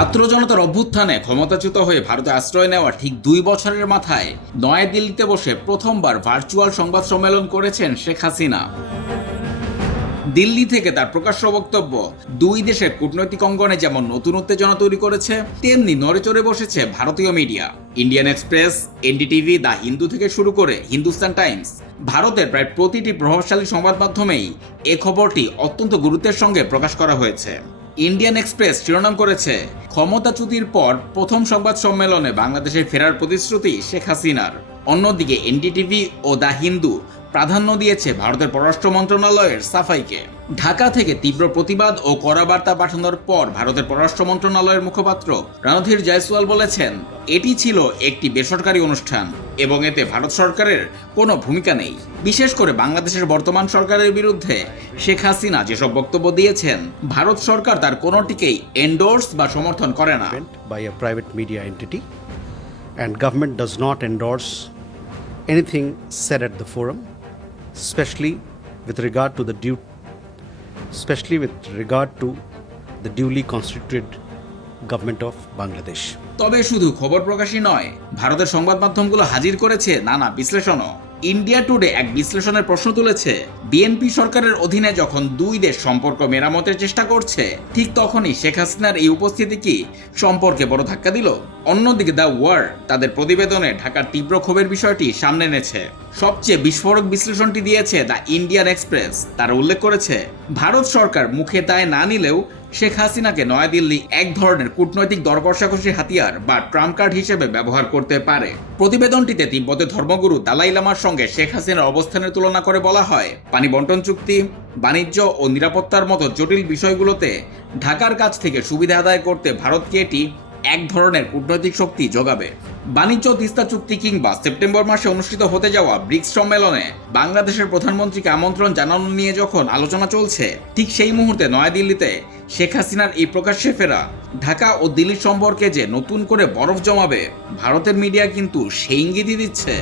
ছাত্র জনতার অভ্যুত্থানে ক্ষমতাচ্যুত হয়ে ভারতে আশ্রয় নেওয়া ঠিক 2 বছরের মাথায় নয়াদিল্লিতে বসে প্রথমবার ভার্চুয়াল সংবাদ সম্মেলন করেছেন শেখ হাসিনা। দিল্লি থেকে তার প্রকাশ্য বক্তব্য দুই দেশের কূটনৈতিক অঙ্গনে যেমন নতুন উত্তেজনা তৈরি করেছে, তেমনি নড়েচড়ে বসেছে ভারতীয় media. Indian express, NDTV, the Hindu থেকে শুরু করে হিন্দুস্তান টাইমস, ভারতের প্রায় প্রতিটি প্রভাবশালী সংবাদ মাধ্যমেই এ খবরটি অত্যন্ত গুরুত্বের সঙ্গে প্রকাশ করা হয়েছে। ইন্ডিয়ান এক্সপ্রেস শিরোনাম করেছে, ক্ষমতাচ্যুতির পর প্রথম সংবাদ সম্মেলনে বাংলাদেশের ফেরার প্রতিশ্রুতি শেখ হাসিনার। অন্যদিকে এনডিটিভি ও দ্য হিন্দু প্রাধান্য দিয়েছে ভারতের পররাষ্ট্র মন্ত্রণালয়ের সাফাইকে। ঢাকা থেকে তীব্র প্রতিবাদ ও কড়া বার্তা পাঠানোর পর ভারতের পররাষ্ট্র মন্ত্রণালয়ের মুখপাত্র রণধীর জয়সওয়াল বলেছেন, এটি ছিল একটি বেসরকারি অনুষ্ঠান এবং এতে ভারত সরকারের কোনো ভূমিকা নেই। বিশেষ করে বাংলাদেশের বর্তমান সরকারের বিরুদ্ধে শেখ হাসিনা যেসব বক্তব্য দিয়েছেন, ভারত সরকার তার কোনোটিকেই এন্ডোর্স বা সমর্থন করে না। By a private media entity, and government does not endorse anything said at the forum, especially with regard to the duly constituted government of Bangladesh. তবে শুধু খবর প্রকাশই নয়, ভারতের সংবাদ মাধ্যমগুলো হাজির করেছে নানা বিশ্লেষণও। ইন্ডিয়া টুডে এক বিশ্লেষণের প্রশ্ন তুলেছে, বিএনপি সরকারের অধীনে যখন দুই দেশ সম্পর্ক মেরামতের চেষ্টা করছে, ঠিক তখনই শেখ হাসিনার এই উপস্থিতি কি সম্পর্কে বড় ধাক্কা দিল? অন্যদিকে দ্য ওয়ার্ল্ড তাদের প্রতিবেদনে ঢাকার তীব্র ক্ষোভের বিষয়টি সামনে এনেছে। সবচেয়ে বিস্ফোরক বিশ্লেষণটি দিয়েছে দ্য ইন্ডিয়ান এক্সপ্রেস। তারা উল্লেখ করেছে, ভারত সরকার মুখে দায় না নিলেও শেখ হাসিনাকে নয়াদিল্লি এক ধরনের কূটনৈতিক দর কষাকষির হাতিয়ার বা ট্রাম্প কার্ড হিসেবে ব্যবহার করতে পারে। প্রতিবেদনটিতে তিব্বতের ধর্মগুরু দালাই লামার সঙ্গে শেখ হাসিনার অবস্থানের তুলনা করে বলা হয়, পানি বন্টন চুক্তি, বাণিজ্য ও নিরাপত্তার মতো জটিল বিষয়গুলোতে ঢাকার কাছ থেকে সুবিধা আদায় করতে ভারতকে এটি এক ধরনের কূটনৈতিক শক্তি যোগাবে। বাণিজ্য তিস্তা চুক্তি কিংবা সেপ্টেম্বর মাসে অনুষ্ঠিত হতে যাওয়া ব্রিক্স সম্মেলনে বাংলাদেশের প্রধানমন্ত্রীকে আমন্ত্রণ জানানো নিয়ে যখন আলোচনা চলছে, ঠিক সেই মুহূর্তে নয়াদিল্লিতে শেখ হাসিনার এই প্রকাশ্যে ফেরা ঢাকা ও দিল্লির সম্পর্কে যে নতুন করে বরফ জমাবে, ভারতের মিডিয়া কিন্তু সেই ইঙ্গিতই দিচ্ছে।